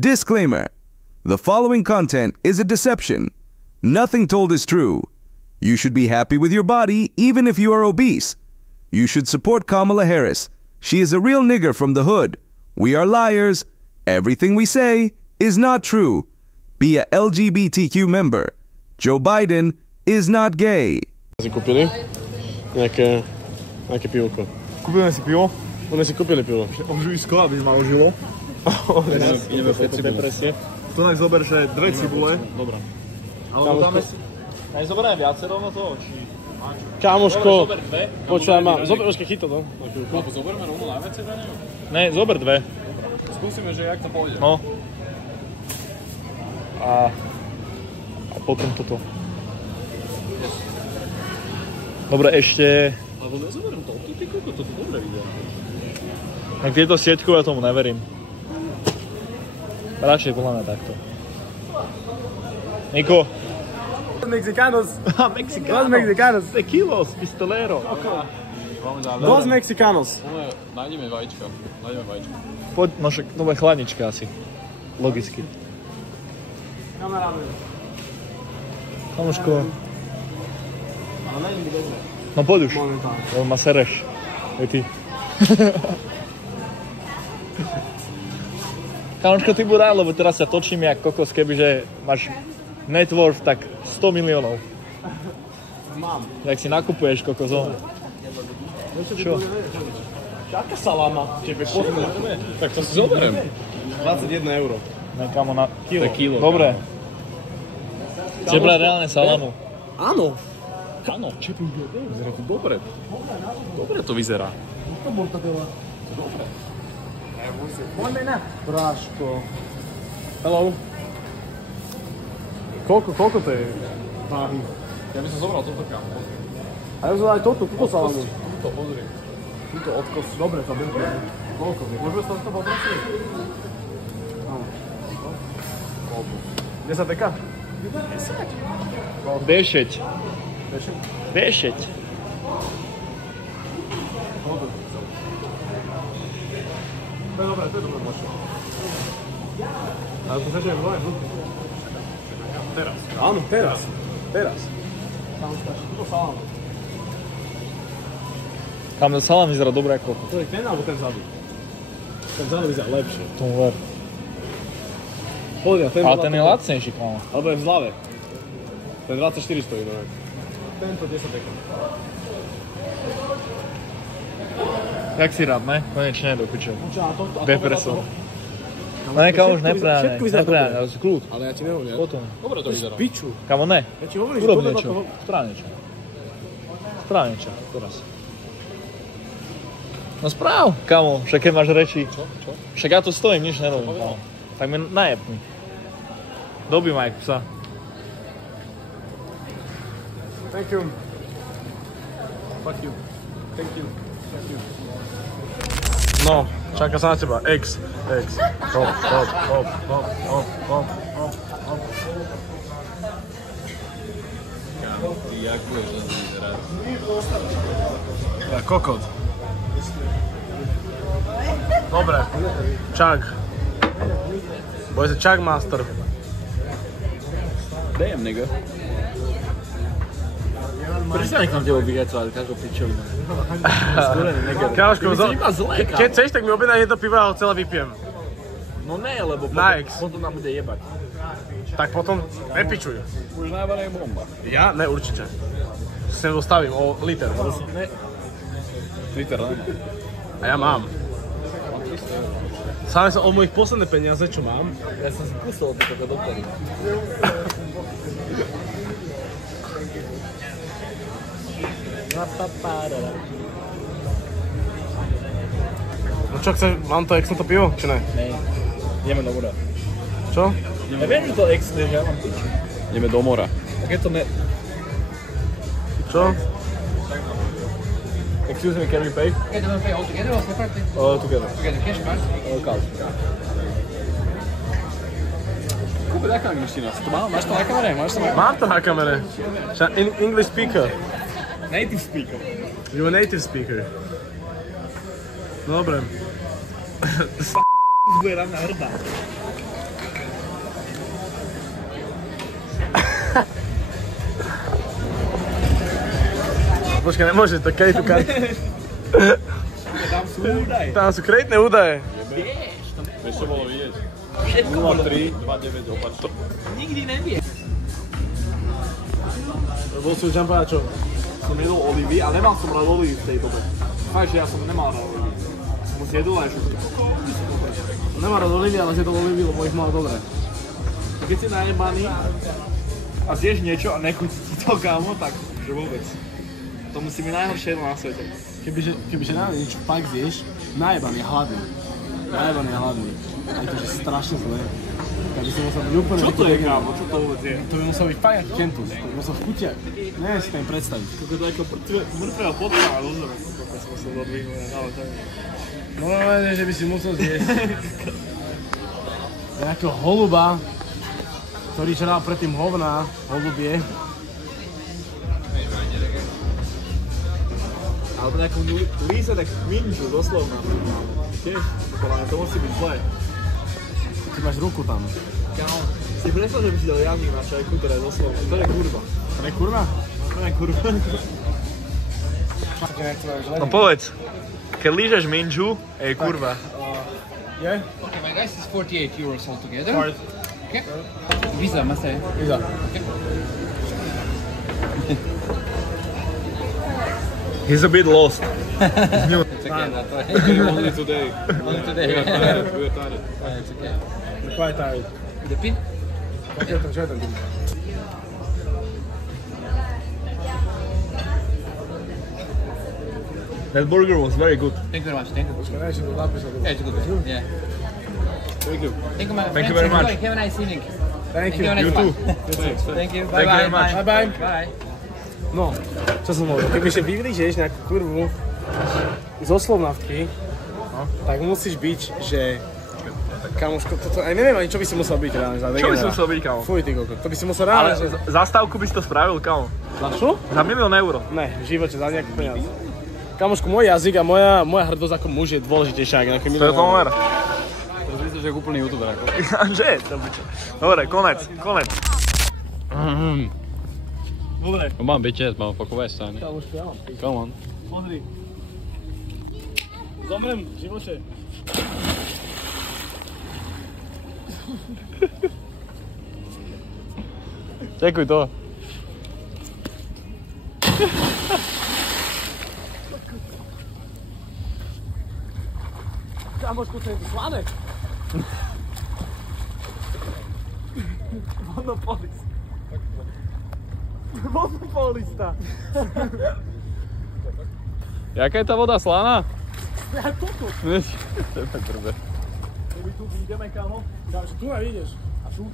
Disclaimer. The following content is a deception. Nothing told is true. You should be happy with your body even if you are obese. You should support Kamala Harris. She is a real nigger from the hood. We are liars. Everything we say is not true. Be a LGBTQ member. Joe Biden is not gay. Si kúpili nejaké pivko. Kúpime si pivo? Oni si kúpili pivo. Ožujisko, aby ma ožilo. Ideme po depresie. To nech zober, že dve cibule. Dobrá. Ale dáme si... Nech zoberiem viacero na to, či... Kámoško, Zober dve. počúvaj ma, počkaj, chyť to, no. Koľko, zoberme rovno najväčšie za neho? Ne, zober dve. Skúsime, že jak to pôjde. No. A potom toto. Dobre, ešte... Alebo nezoberiem to, ty koľko, toto dobre vyzerá. Tak tieto sieťkové, ja tomu neverím. Radšej podľa mňa takto. Niko. Mexicanos. Mexicanos. Dos mexicanos. Tequilos, pistolero. Dos mexicanos. Nájdeme vajíčka. Poď, no však, to bude chladnička asi. Logicky. Kamoško. No poď už. Lebo ma sereš. Aj ty. Kamoško, ty buď rád, lebo teraz sa točím jak kokos, kebyže máš net worth tak 100 miliónov. Mám. Jak si nakupuješ kokos. Čo? Aká saláma? Tebe poďme. Tak to si zoberiem. 21 €. Ne, kamo, na kilo. Kilo. Dobre. Chceš brať reálne salámu? Áno. Áno. Vyzerá to dobre. Dobre to vyzerá. Poďme na. Práško. Hello. Koľko to je váhy? Ja by som zobral toto kámo. A ja som aj túto salámu. To pozri. Túto odkos. Dobre, to bude. Koľko? Môžeme sa to poprosiť? Áno. 10 deka? 10. 10. To je dobré, môžem. Ale to začne mnohé. Teraz. Áno, teraz. Tam skáš, túto salámu. Kam salám vyzerá dobré ako. To je ten alebo ten vzadu? Ten vzadu vyzerá lepšie. Tomu ver. Poďme, ten Ale ten je lacnejší, kámo. Alebo je v zlave. Ten 24 stojí, no. Tento 10 deka. Jak si rád, ne? Konečne do piče. Depreso. Depreso. Ne, kámo, už nepráne. Všetko vyzerá Nepráne, dobre. ale kľud. Ale ja ti nehovorím. Potom. Dobre to vyzerá. Piču. Kámo, ne. Ja ti hovorím, že Urob podľa niečo. toho... Správ niečo. Správ niečo. Teraz. No správ, kámo. Však keď máš reči. Čo? Však ja tu stojím, nič nerobím, kámo. Tak mi najebni. Dobí ma jak psa. Thank you. Fuck you. Thank you. No, čaká sa na teba. X. Hop. Ty jak budeš vyzerať? Ja kokot. Dobre. Čak. Bude sa Čak Master. Damn, nigga. Prečo sa nechám tebo vygacovať, každou pičovinu? Kámoško, iba zlé, kámo. keď chceš, tak mi objednaj jedno pivo a ho celé vypijem. No ne, lebo Na X. potom nám bude jebať. Tak potom nepičuj. Už najvanej bomba. Ja? Ne, určite. Si dostavím o liter. Liter, ne? A ja mám. Sám som o mojich posledné peniaze, čo mám. Ja som si kusol toto dopady. No čo chceš, mám to exno to pivo, či ne? Nej, ideme do mora. Čo? Ja viem, že to exne, že ja mám piču. Ideme do mora. Tak je to ne... Čo? Excuse me, can we pay? Okay, do you want to pay all together or separately? Together. Together, cash card? Card. Kúpeť aká angličtina? Máš to na kamere? Mám to na kamere. English speaker. Native speaker. You're a native speaker. Dobre. Bude na mňa hrdá. Počkaj, nemôže, to kreditnú kartu. Tam sú údaje. Tam sú kreditné údaje. Vieš, čo bolo vidieť? Všetko bolo. 03, 29, opačne. Nikdy nevie. Bol som Jumpana, čo? Som jedol olivy a nemal som rád olivy v tej dobe. Fakt, že ja som nemal rád olivy. Som mu zjedol aj všetko. Nemá rád olivy, ale zjedol olivy, lebo ich mal dobré. Keď si najebaný a zješ niečo a nechutí ti to, kámo, tak že vôbec. To musí byť najhoršie jedlo na svete. Kebyže na niečo fakt zješ, najebaný a hladný. Najebaný a hladný. A je to, že strašne zlé. Tak by som musel byť úplne... Čo to je, kámo? Čo to vôbec je? To by musel byť fakt aký kentus. To by musel v chutiach. Neviem si to im predstaviť. To je ako mŕtvého potka a rozhodu. To som musel dodvihnúť, ale tak. No, že by si musel zjesť. Nejakého holuba, ktorý žral predtým hovná, holubie. Alebo nejakú lízenek minžu, doslovno. Tiež, to musí byť zlé. Ty máš ruku tam. Kámo, si predstav, že by si dal jamník na čajku, ktorá je doslovno. To je kurva. To je kurva? To je kurva. No povedz, keď lížeš minžu, je kurva. Je? Okay, my guys, it's 48 euros altogether. Okay. Visa, must I? Iza. He's a bit lost. It's okay, that's right. Only today. Only today. We are tired. It's okay. You're quite tired. The pin? Čo je ten tým? That burger was very good. Thank you very much. Thank you. Počkaj, neviem, či to napísal. Yeah, it's good. Yeah. Thank you. Thank you, my Thank you friends. very much. Enjoy. Have a nice evening. Thank you. Have a nice You too. one. Thank you. Thank you very much. Bye bye. Bye. No, čo som hovoril, kebyže vyvlížeš nejakú kurvu zo Slovnavky, tak musíš byť, že... Kamoško, toto, aj neviem ani čo by si musel byť reálne za Čo by som musel byť, kámo? Fuj, ty koko, to by si musel Ale reálne, že... zastávku by si to spravil, kámo. Za čo? Za 1 000 000 eur. Ne, v živote, za nejakú peniaz. Kamoško, môj jazyk a moja hrdosť ako muž je dôležitejšia ako nejaké To je pomer. To je že úplný youtuber ako. Že? Dobre, konec. Dobre. Come on, bitches, motherfucker, West Side. Kamoško, ja mám. Come on. Pozri. Zomrem v živote. Ďakuj to. Kamoško, to je to slanek. Monopolista. Monopolista. Jaká je tá voda slaná? Ja toto. To je tak prvé. Keby tu ideme, kamo. Kamoško, tu aj ideš. A tu?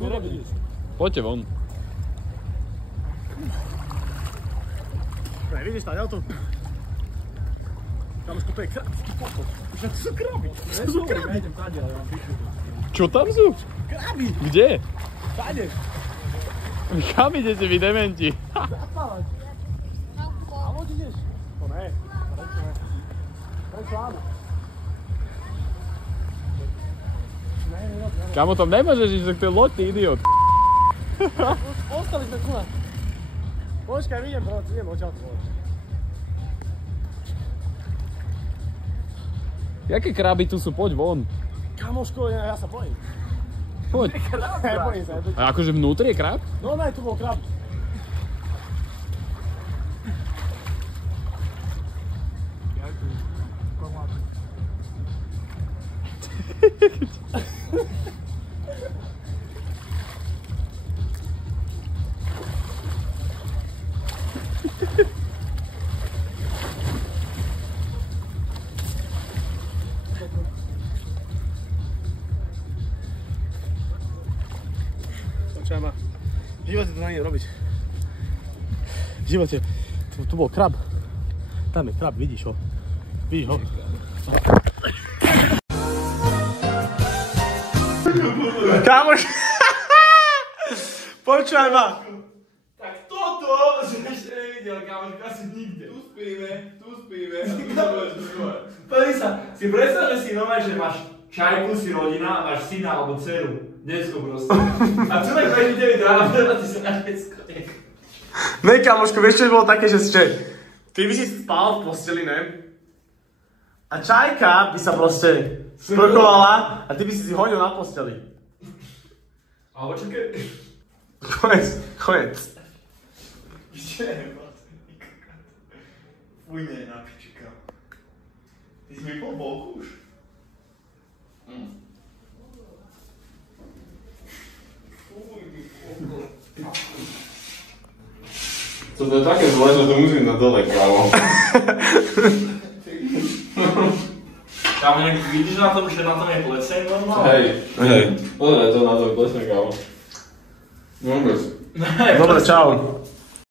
Tu nevidíš. Poďte von. Ne, vidíš tady auto? Kamoško, to je krabský pokoj. Už to sú kraby. To sú kraby. Ja idem tady, ale mám pišu. Čo tam sú? Kraby. Kde? Tady. Kam idete vy dementi? Zapálať. A loď ideš? To ne. Prečo ne? Prečo áno? Kamo, tam nemôžeš ísť, tak to je loď, ty idiot. Ostali sme tu na. Počkaj, idem odtiaľ to. Jaké kraby tu sú? Poď von. Kamoško, ja sa bojím. Poď. Nebojím sa. A akože vnútri je krab? No ne, tu bol krab. Počúvaj ma. V živote to není robiť. V živote. Tu bol krab. Tam je krab, vidíš ho? Vidíš ho? Kámoš! Počúvaj ma! Tak toto som ešte nevidel, kámoška, asi nikde. Tu spíme. Pozri sa, si predstav, že si normálne, že máš čajku, si rodina a máš syna alebo dceru. Decko proste. A celé každý deň ráno, ty sa na decko. Ne, kamoško, vieš čo by bolo také, že ty by si spal v posteli, ne? A čajka by sa proste sprchovala a ty by si hodil na posteli. Ale počkaj. Konec. Fuj, ne, na pičika. Ty si mi po boku už? To je také zle, že to musím na dole, kámo. Kámo, nejak vidíš na tom, že na tom je pleseň normálne? Hej. Pozri to na tom plesne, kámo. Vôbec. Dobre, čau.